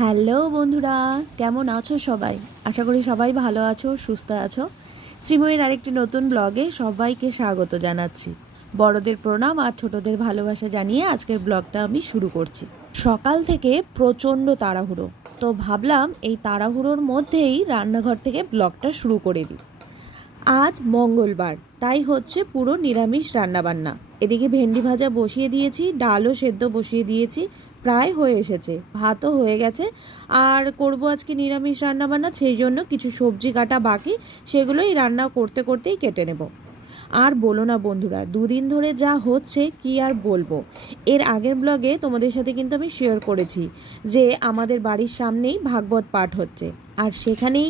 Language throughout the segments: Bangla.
হ্যালো বন্ধুরা, কেমন আছো সবাই? আশা করি সবাই ভালো আছো, সুস্থ আছো। শ্রীময়ীর আরেকটি নতুন ব্লগে সবাইকে স্বাগত জানাচ্ছি। বড়দের প্রণাম আর ছোটদের ভালোবাসা জানিয়ে আজকের ব্লগটা আমি শুরু করছি। সকাল থেকে প্রচণ্ড তাড়াহুড়ো, তো ভাবলাম এই তাড়াহুড়োর মধ্যেই রান্নাঘর থেকে ব্লগটা শুরু করে দিই। আজ মঙ্গলবার, তাই হচ্ছে পুরো নিরামিষ রান্নাবান্না। এদিকে ভেন্ডি ভাজা বসিয়ে দিয়েছি, ডালও সেদ্ধ বসিয়ে দিয়েছি প্রায় হয়ে এসেছে, ভাতও হয়ে গেছে। আর করব আজকে নিরামিষ রান্নাবান্না, সেই জন্য কিছু সবজি কাটা বাকি, সেগুলোই রান্না করতে করতেই কেটে নেব। আর বলো না বন্ধুরা, দুদিন ধরে যা হচ্ছে, কি আর বলব? এর আগের ব্লগে তোমাদের সাথে কিন্তু আমি শেয়ার করেছি যে আমাদের বাড়ির সামনেই ভাগবত পাঠ হচ্ছে। আর সেখানেই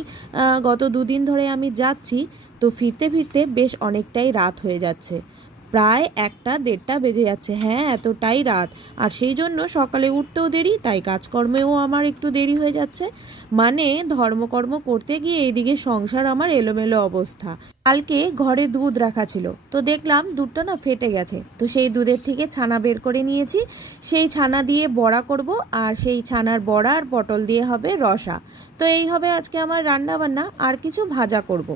গত দুদিন ধরে আমি যাচ্ছি, তো ফিরতে ফিরতে বেশ অনেকটাই রাত হয়ে যাচ্ছে। প্রায় একটা দেড়টা বেজে যাচ্ছে। হ্যাঁ এতটাই রাত। আর সেই জন্য সকালে উঠতেও দেরি, তাই কাজকর্মেও আমার একটু দেরি হয়ে যাচ্ছে। মানে ধর্মকর্ম করতে গিয়ে এদিকে সংসার আমার এলোমেলো অবস্থা। কালকে ঘরে দুধ রাখা ছিল। তো দেখলাম দুধটা না ফেটে গেছে। তো সেই দুধের থেকে ছানা বের করে নিয়েছি। সেই ছানা দিয়ে বড়া করব আর সেই ছানার বড়া আর পটল দিয়ে হবে রসা। তো এই হবে আজকে আমার রান্না বান্না আর কিছু ভাজা করব।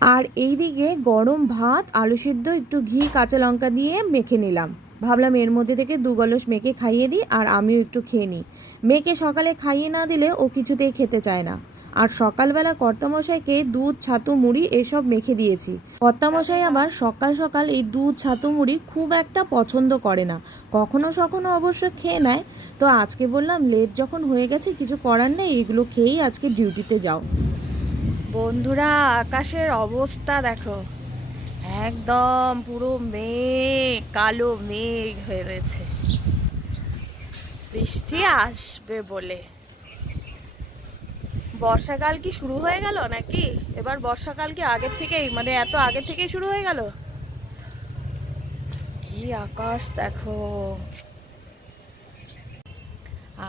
আর এইদিকে গরম ভাত, আলু সিদ্ধ, একটু ঘি, কাঁচা লঙ্কা দিয়ে মেখে নিলাম। ভাবলাম এর মধ্যে থেকে দু গলস মেখে খাইয়ে দিই আর আমিও একটু খেয়ে নিই। মেয়েকে সকালে খাইয়ে না দিলে ও কিছুতেই খেতে চায় না। আর সকালবেলা কর্তামশাইকে দুধ, ছাতু, মুড়ি এসব মেখে দিয়েছি। কর্তামশাই আমার সকাল সকাল এই দুধ, ছাতু, মুড়ি খুব একটা পছন্দ করে না। কখনো সখনো অবশ্য খেয়ে নেয়। তো আজকে বললাম, লেট যখন হয়ে গেছে, কিছু করার নেই, এগুলো খেয়েই আজকে ডিউটিতে যাও। বন্ধুরা, আকাশের অবস্থা দেখো। একদম পুরো মেঘ, কালো মেঘ হয়ে রয়েছে। বৃষ্টি আসবে বলে। বর্ষাকাল কি শুরু হয়ে গেল নাকি? এবার বর্ষাকাল কি আগের থেকেই মানে এত আগে থেকেই শুরু হয়ে গেল? কি আকাশ দেখো।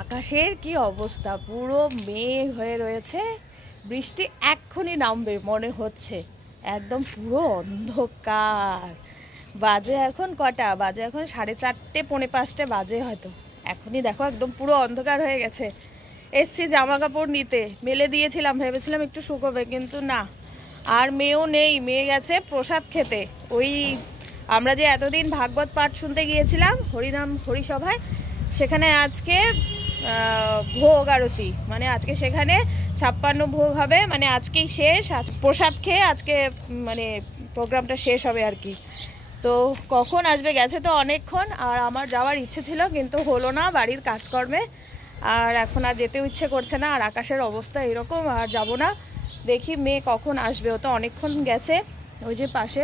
আকাশের কি অবস্থা? পুরো মেঘ হয়ে রয়েছে। বৃষ্টি এক্ষুনি নামবে মনে হচ্ছে। একদম পুরো অন্ধকার। বাজে এখন কটা? বাজে এখন সাড়ে চারটে, পৌনে পাঁচটে বাজে হয়তো। এখনই দেখো একদম পুরো অন্ধকার হয়ে গেছে। এসছি জামা কাপড় নিতে। মেলে দিয়েছিলাম, ভেবেছিলাম একটু শুকোবে, কিন্তু না। আর মেয়েও নেই। মেয়ে গেছে প্রসাদ খেতে। ওই আমরা যে এতদিন ভাগবত পাঠ শুনতে গিয়েছিলাম, হরিনাম হরিসভায়, সেখানে আজকে ভোগ আরতি। মানে আজকে সেখানে ছাপ্পান্ন ভোগ হবে মানে আজকেই শেষ, আজ প্রসাদ খেয়ে আজকে মানে প্রোগ্রামটা শেষ হবে আর কি। তো কখন আসবে গেছে তো অনেকক্ষণ, আর আমার যাওয়ার ইচ্ছে ছিল, কিন্তু হলো না বাড়ির কাজকর্মে। আর এখন আর যেতেও ইচ্ছে করছে না, আর আকাশের অবস্থা এরকম, আর যাব না। দেখি মেয়ে কখন আসবে, ও তো অনেকক্ষণ গেছে, ওই যে পাশে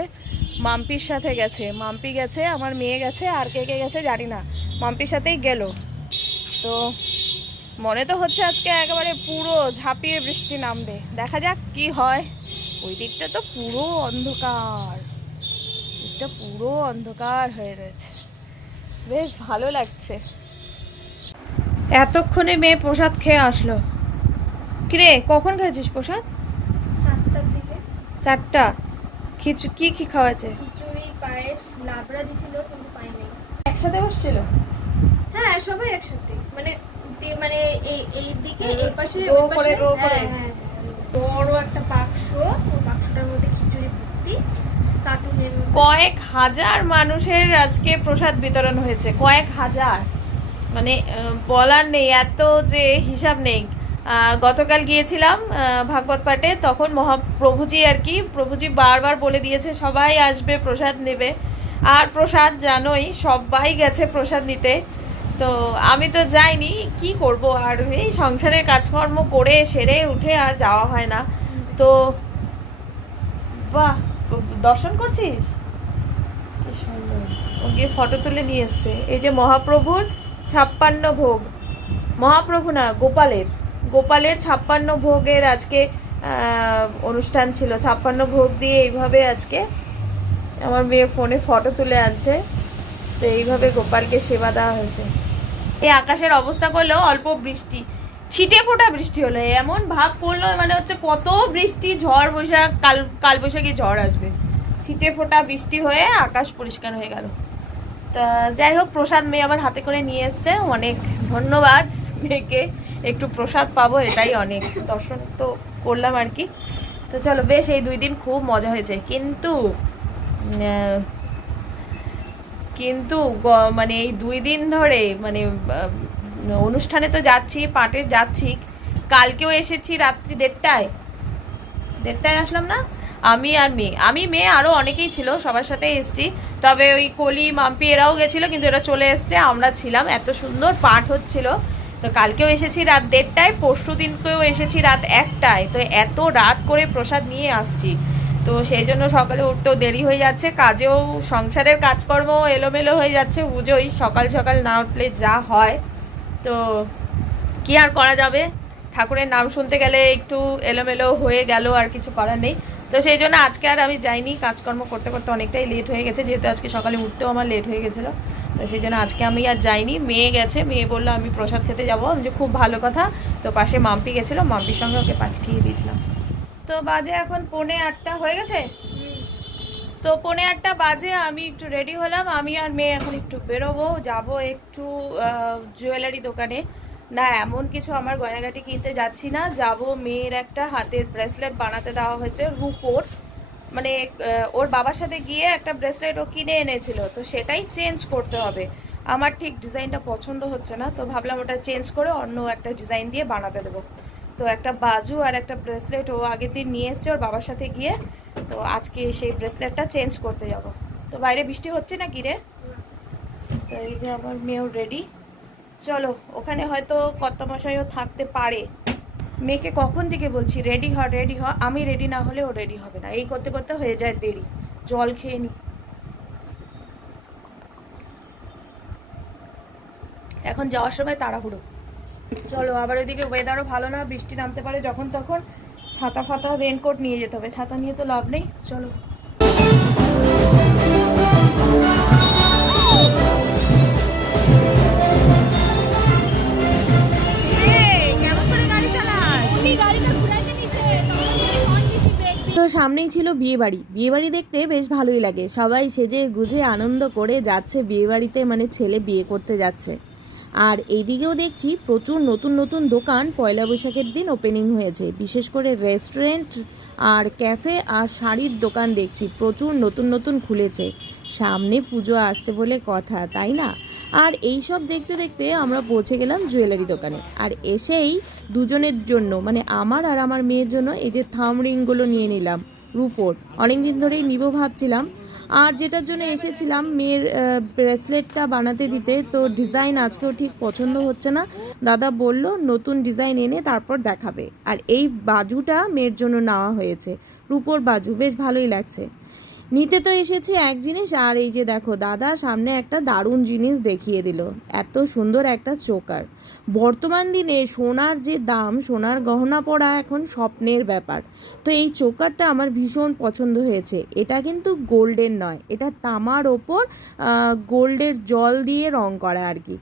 মাম্পির সাথে গেছে। মাম্পি গেছে, আমার মেয়ে গেছে, আর কে কে গেছে জানি না। মাম্পির সাথেই গেল। তো মনে তো হচ্ছে আজকে একেবারে পুরো ঝাঁপিয়ে বৃষ্টি নামবে। দেখা যাক কি হয়। ওই দিকটা তো পুরো অন্ধকার। দিকটা পুরো অন্ধকার হয়ে রয়েছে। বেশ ভালো লাগছে। এতক্ষণে মেয়ে প্রসাদ খেয়ে আসলো। কিরে কখন খেয়েছিস প্রসাদ? চারটার দিকে। চারটা? খিচু কি কি খাওয়াছে খিচুড়ি পায়েস লাবড়া দিছিল কিন্তু পাইনি। একসাথে বসছিল? হ্যাঁ সবাই একসাথে। মানে মানে এই এই দিকে এই পাশে ওই পাশে, করে, রো হ্যাঁ। হ্যাঁ। বড় একটা বাক্স বাক্সটার মধ্যে খিচুড়ি ভর্তি কার্টুনের কয়েক হাজার মানুষের আজকে প্রসাদ বিতরণ হয়েছে কয়েক হাজার। মানে বলার নেই এত যে হিসাব নেই। গতকাল গিয়েছিলাম ভাগবত পাঠে তখন মহাপ্রভুজি আর কি প্রভুজি বারবার বলে দিয়েছে সবাই আসবে প্রসাদ নেবে। আর প্রসাদ জানোই সবাই গেছে প্রসাদ নিতে। তো আমি তো যাইনি, কি করব? আর এই সংসারের কাজকর্ম করে সেরে উঠে আর যাওয়া হয় না। তো বাহ, দর্শন করছিস? কি সুন্দর। ও গিয়ে ফটো তুলে নিয়ে এসছে। এই যে মহাপ্রভুর ছাপ্পান্ন ভোগ। মহাপ্রভু না, গোপালের। গোপালের ছাপ্পান্ন ভোগের আজকে অনুষ্ঠান ছিল। ছাপ্পান্ন ভোগ দিয়ে এইভাবে আজকে আমার মেয়ে ফোনে ফটো তুলে আনছে। তো এইভাবে গোপালকে সেবা দেওয়া হয়েছে। এই আকাশের অবস্থা করলেও অল্প বৃষ্টি। ছিটে ফোটা বৃষ্টি হলো, এমন ভাব করল মানে হচ্ছে কত বৃষ্টি, ঝড়, বৈশাখ, কাল, কালবৈশাখী ঝড় আসবে। ছিটে ফোটা বৃষ্টি হয়ে আকাশ পরিষ্কার হয়ে গেল। তা যাই হোক, প্রসাদ মেয়ে আবার হাতে করে নিয়ে এসছে, অনেক ধন্যবাদ মেয়েকে, একটু প্রসাদ পাবো এটাই অনেক। দর্শন তো করলাম আর কি। তো চলো, বেশ, এই দুই দিন খুব মজা হয়েছে। কিন্তু কিন্তু মানে এই দুই দিন ধরে মানে অনুষ্ঠানে তো যাচ্ছি, পাটে যাচ্ছি। কালকেও এসেছি রাত্রি দেড়টায়। দেড়টায় আসলাম না? আমি আর মেয়ে। আমি, মেয়ে আরও অনেকেই ছিল, সবার সাথে এসছি। তবে ওই কলি, মাম্পি এরাও গেছিল, কিন্তু এরা চলে এসছে, আমরা ছিলাম। এত সুন্দর পাঠ হচ্ছিল। তো কালকেও এসেছি রাত দেড়টায়, পরশু দিনকেও এসেছি রাত একটায়। তো এত রাত করে প্রসাদ নিয়ে আসছি। তো সেই জন্য সকালে উঠতেও দেরি হয়ে যাচ্ছে, কাজেও, সংসারের কাজকর্ম এলোমেলো হয়ে যাচ্ছে বুঝোই সকাল সকাল না উঠলে যা হয়। তো কি আর করা যাবে? ঠাকুরের নাম শুনতে গেলে একটু এলোমেলো হয়ে গেল, আর কিছু করার নেই। তো সেই জন্য আজকে আর আমি যাইনি, কাজকর্ম করতে করতে অনেকটাই লেট হয়ে গেছে, যেহেতু আজকে সকালে উঠতেও আমার লেট হয়ে গেছিল। তো সেই জন্য আজকে আমি আর যাইনি, মেয়ে গেছে, মেয়ে বলল আমি প্রসাদ খেতে যাব। যে খুব ভালো কথা, তো পাশে মাম্পি গেছিল, মাম্পির সঙ্গে ওকে পাঠিয়ে দিয়েছিলাম। তো বাজে এখন পৌনে আটটা, হয়ে গেছে? তো পৌনে আটটা বাজে, আমি একটু রেডি হলাম। আমি আর মেয়ে এখন একটু বেরোবো, যাব একটু জুয়েলারি দোকানে। না, এমন কিছু আমার গয়নাগাটি কিনতে যাচ্ছি না। যাব মেয়ের একটা হাতের ব্রেসলেট বানাতে দেওয়া হয়েছে, রুপোর। মানে ওর বাবার সাথে গিয়ে একটা ব্রেসলেট ও কিনে এনেছিল, তো সেটাই চেঞ্জ করতে হবে। আমার ঠিক ডিজাইনটা পছন্দ হচ্ছে না, তো ভাবলাম ওটা চেঞ্জ করে অন্য একটা ডিজাইন দিয়ে বানাতে দেবো। তো একটা বাজু আর একটা ব্রেসলেট ও আগের দিন নিয়ে এসছে ওর বাবার সাথে গিয়ে। তো আজকে সেই ব্রেসলেটটা চেঞ্জ করতে যাব। তো বাইরে বৃষ্টি হচ্ছে না রে? তো এই যে আমার মেয়েও রেডি চলো, ওখানে হয়তো কর্তামশাইও থাকতে পারে। মেয়েকে কখন থেকে বলছি রেডি হ রেডি হ। আমি রেডি না হলে ও রেডি হবে না। এই করতে করতে হয়ে যায় দেরি। জল খেয়ে নি। এখন যাওয়ার সময় তাড়াহুড়ো। চলো, আবার ওইদিকে ওয়েদারও ভালো না, বৃষ্টি নামতে পারে যখন তখন। ছাতা ফাতা রেনকোট নিয়ে যেতে হবে, ছাতা নিয়ে তো লাভ নেই, চলো। তো সামনেই ছিল বিয়ে বাড়ি বিয়ে বাড়ি দেখতে বেশ ভালোই লাগে। সবাই সেজে গুজে আনন্দ করে যাচ্ছে বিয়ে বাড়িতে মানে ছেলে বিয়ে করতে যাচ্ছে। আর এইদিকেও দেখছি প্রচুর নতুন নতুন দোকান পয়লা বৈশাখের দিন ওপেনিং হয়েছে। বিশেষ করে রেস্টুরেন্ট আর ক্যাফে আর শাড়ির দোকান দেখছি, প্রচুর নতুন নতুন খুলেছে। সামনে পুজো আসছে বলে কথা, তাই না? আর এই সব দেখতে দেখতে আমরা পৌঁছে গেলাম জুয়েলারি দোকানে। আর এসেই দুজনের জন্য মানে আমার আর আমার মেয়ের জন্য এই যে থাম রিংগুলো নিয়ে নিলাম, রুপোর। অনেকদিন ধরেই নিব ভাবছিলাম আর যেটার জন্য এসেছিলাম, মেয়ের ব্রেসলেটটা বানাতে দিতে, তো ডিজাইন আজকেও ঠিক পছন্দ হচ্ছে না। দাদা বলল, নতুন ডিজাইন এনে তারপর দেখাবে। আর এই বাজুটা মেয়ের জন্য নেওয়া হয়েছে। রুপোর বাজু, বেশ ভালোই লাগছে। নিতে তো এসেছি এক জিনিস, আর এই যে দেখো, দাদা সামনে একটা দারুণ জিনিস দেখিয়ে দিল। এত সুন্দর একটা চোকার। বর্তমান দিনে সোনার যে দাম, সোনার গহনা পরা এখন স্বপ্নের ব্যাপার। তো এই চোকারটা আমার ভীষণ পছন্দ হয়েছে। এটা কিন্তু গোল্ডের নয়, এটা তামার ওপর গোল্ডের জল দিয়ে রং করা আর কি।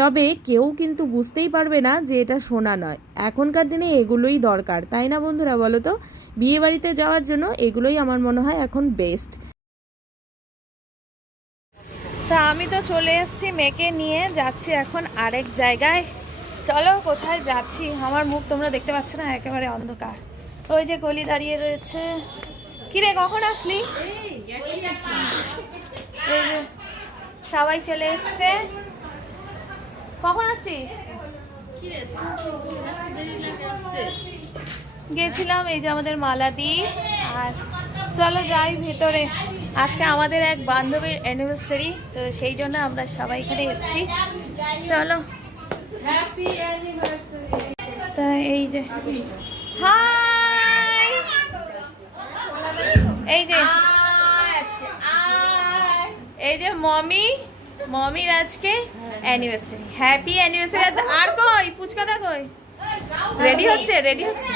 তবে কেউ কিন্তু বুঝতেই পারবে না যে এটা সোনা নয়। এখনকার দিনে এগুলোই দরকার, তাই না বন্ধুরা বলো তো? বিয়ে বাড়িতে যাওয়ার জন্য এগুলোই আমার মনে হয় এখন বেস্ট তা আমি তো চলে এসেছি মেয়েকে নিয়ে, যাচ্ছি এখন আরেক জায়গায়। চলো, কোথায় যাচ্ছি? আমার মুখ তোমরা দেখতে পাচ্ছ না, একেবারে অন্ধকার। ওই যে গলি দাঁড়িয়ে রয়েছে। কিরে, কখন আসলি? সবাই চলে এসছে। কখন আসছিস? গেছিলাম এই যে আমাদের মালাদি। আর চলো যাই ভেতরে। আজকে আমাদের এক বান্ধবীর অ্যানিভার্সারি তো সেই জন্য আমরা সবাই এখানে এসেছি। চলো। তা এই যে। হাই এই যে। এই যে মমি মমির আজকে অ্যানিভার্সারি হ্যাপি অ্যানিভার্সারি আর কই? পুচকাদা কই? রেডি হচ্ছে রেডি হচ্ছে।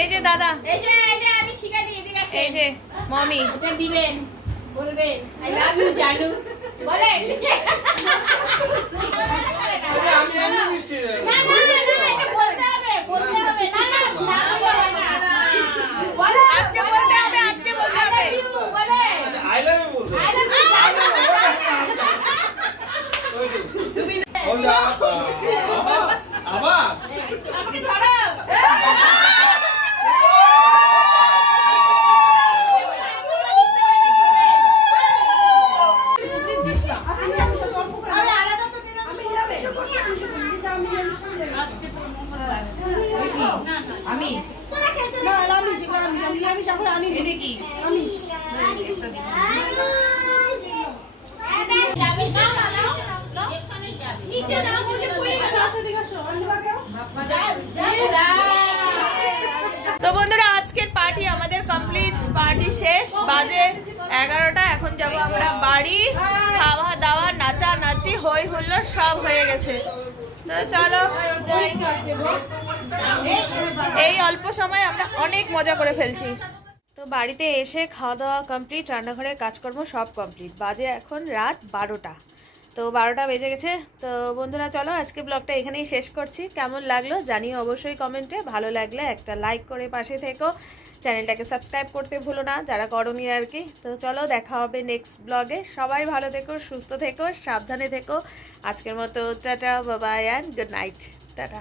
এই যে দাদা। এই যে এই যে আমি শিখাই দিই এদিকে আসেন। এই যে মমি। এটা দিবেন বলবেন আই লাভ ইউ জানু। বলেন। আমি এমনি দিচ্ছি। না না না এটা বলতে হবে বলতে হবে। না না না বলে বলে আজকে বলতে হবে আজকে বলতে হবে। বলে আই লাভ ইউ বলতে আই লাভ ইউ জানু আবার আবার না আমিষ এগুলো আমিষ আমি আমিষ এখন আনি এটা কি আমিষ তো বন্ধুরা, আজকের পার্টি আমাদের কমপ্লিট পার্টি শেষ। বাজে এগারোটা, এখন যাব আমরা বাড়ি। খাওয়া দাওয়া নাচা নাচি হই হুল্লো সব হয়ে গেছে। তো চলো এই অল্প সময় আমরা অনেক মজা করে ফেলছি। তো বাড়িতে এসে খাওয়া দাওয়া কমপ্লিট রান্নাঘরের কাজকর্ম সব কমপ্লিট বাজে এখন রাত বারোটা। তো বারোটা বেজে গেছে। তো বন্ধুরা, চলো আজকে ব্লগটা এখানেই শেষ করছি। কেমন লাগল জানিও অবশ্যই কমেন্টে। ভালো লাগলে একটা লাইক করে পাশে থেকো। চ্যানেলটাকে সাবস্ক্রাইব করতে ভুলো না, যারা করনি আর কি। তো চলো দেখা হবে নেক্সট ব্লগে। সবাই ভালো থেকো, সুস্থ থেকো, সাবধানে থেকো। আজকের মতো, টাটা বাবা অ্যান্ড গুড নাইট টাটা।